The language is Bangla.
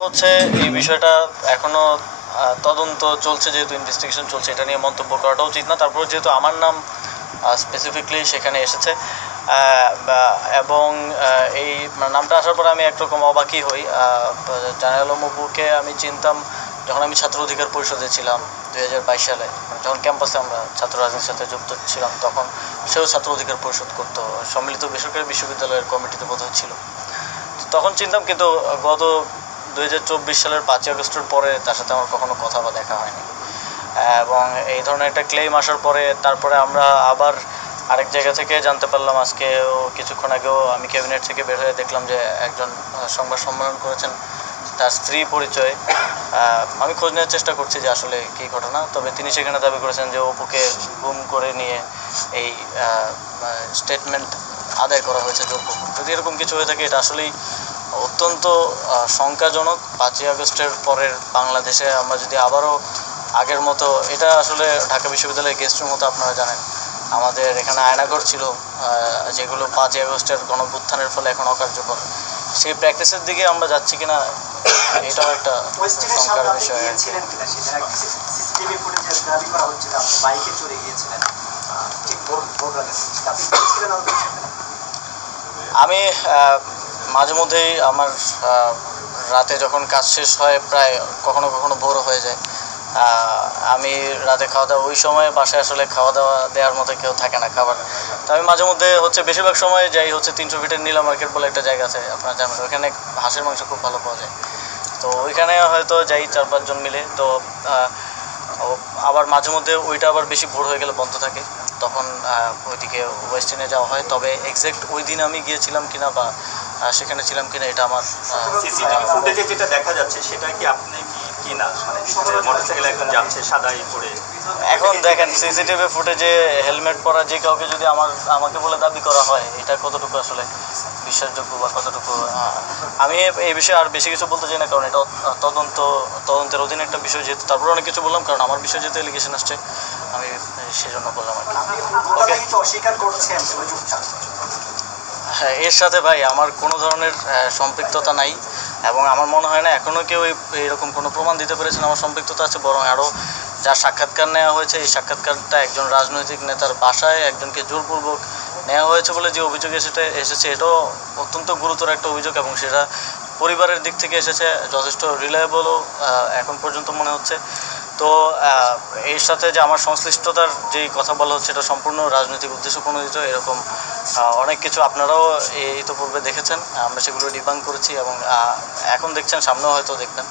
হচ্ছে এই বিষয়টা এখনো তদন্ত চলছে, যেহেতু ইনভেস্টিগেশন চলছে, এটা নিয়ে মন্তব্য করাটা উচিত না। তারপর যেহেতু আমার নাম স্পেসিফিকলি সেখানে এসেছে এবং এই নামটা আসার পর আমি একরকম অবাকই হই। জানাল মপুকে আমি চিনতাম যখন আমি ছাত্র অধিকার পরিষদে ছিলাম 2022 সালে, যখন ক্যাম্পাসে আমরা ছাত্র রাজনীতির সাথে যুক্ত ছিলাম, তখন সেও ছাত্র অধিকার পরিষদ করতো, সম্মিলিত বেসরকারি বিশ্ববিদ্যালয়ের কমিটিতে বোধহয় ছিল, তখন চিনতাম। কিন্তু গত 2024 সালের 5ই আগস্টের পরে তার সাথে আমার কখনো কথা বা দেখা হয়নি। এবং এই ধরনের একটা ক্লেম আসার পরে তারপরে আমরা আবার আরেক জায়গা থেকে জানতে পারলাম, আজকেও কিছুক্ষণ আগেও আমি ক্যাবিনেট থেকে বের হয়ে দেখলাম যে একজন সংবাদ সম্মেলন করেছেন, তার স্ত্রী পরিচয়। আমি খোঁজ নেওয়ার চেষ্টা করছি যে আসলে কী ঘটনা, তবে তিনি সেখানে দাবি করেছেন যে অপুকে গুম করে নিয়ে এই স্টেটমেন্ট আদায় করা হয়েছে জোরপূর্বক। যদি এরকম কিছু হয়ে থাকে, এটা আসলেই অত্যন্ত শঙ্কাজনক। 5ই আগস্টের পরের বাংলাদেশে আমরা যদি আবারও আগের মতো, এটা আসলে ঢাকা বিশ্ববিদ্যালয়ের গেস্ট রুম মতো, আপনারা জানেন আমাদের এখানে আয়নাঘর ছিল, যেগুলো 5ই আগস্টের গণঅভ্যুত্থানের ফলে এখন অকার্যকর, সেই প্র্যাকটিসের দিকে আমরা যাচ্ছি কিনা, এটাও একটা শঙ্কার বিষয়। আমি মাঝে মধ্যেই আমার রাতে যখন কাজ শেষ হয়, প্রায় কখনো কখনো ভোর হয়ে যায়, আমি রাতে খাওয়া দাওয়া, ওই সময় বাসায় আসলে খাওয়া দাওয়া দেওয়ার মতো কেউ থাকে না খাবার, তো আমি মাঝে মধ্যে বেশিরভাগ সময় যাই 300 ফিটের নীলা মার্কেট বলে একটা জায়গা আছে, আপনারা জানেন, ওইখানে হাঁসের মাংস খুব ভালো পাওয়া যায়, তো ওইখানে হয়তো যাই 4-5 জন মিলে। তো আবার মাঝে মধ্যে ওইটা আবার বেশি ভোর হয়ে গেলে বন্ধ থাকে, তখন ওইদিকে ওয়েস্ট এন্ডে যাওয়া হয়। তবে এক্স্যাক্ট ওই দিন আমি গিয়েছিলাম কিনা বা সেখানে ছিলাম কিনা, এটা আমার ফুটেজে যেটা দেখা যাচ্ছে সেটা কি আপনি কি না, মানে মোটরসাইকেলে একজন যাচ্ছে সাদাই পরে। এখন দেখেন সিসিটিভি ফুটেজে হেলমেট পরা যে কাউকে যদি আমাকে বলে দাবি করা হয়, এটা কতটুকু আসলে বিশ্বাসযোগ্য বা কতটুকু, আমি এই বিষয়ে আর বেশি কিছু বলতে চাই না, কারণ এটা তদন্তের অধীনে একটা বিষয়, যেহেতু তারপর অনেক কিছু বললাম, কারণ আমার বিষয়ে যেহেতু এলিগেশন আসছে, আমি সেজন্য বললাম আর কি। হ্যাঁ, এর সাথে ভাই আমার কোনো ধরনের সম্পৃক্ততা নাই, এবং আমার মনে হয় না এখনও কেউ এরকম কোনো প্রমাণ দিতে পেরেছেন আমার সম্পৃক্ততা আছে। বরং আরও যার সাক্ষাৎকার নেওয়া হয়েছে, এই সাক্ষাৎকারটা একজন রাজনৈতিক নেতার বাসায় একজনকে জোরপূর্বক নেওয়া হয়েছে বলে যে অভিযোগ এসেছে, এটাও অত্যন্ত গুরুতর একটা অভিযোগ, এবং সেটা পরিবারের দিক থেকে এসেছে, যথেষ্ট রিলায়েবলও এখন পর্যন্ত মনে হচ্ছে। তো এর সাথে যে আমার সংশ্লিষ্টতার যেই কথা বলা হচ্ছে, এটা সম্পূর্ণ রাজনৈতিক উদ্দেশ্য প্রণোদিত। এরকম অনেক কিছু আপনারাও ইতিপূর্বে দেখেছেন, আমরা সেগুলো ডিবাঙ্ক করেছি, এবং এখন দেখছেন, সামনেও হয়তো দেখবেন।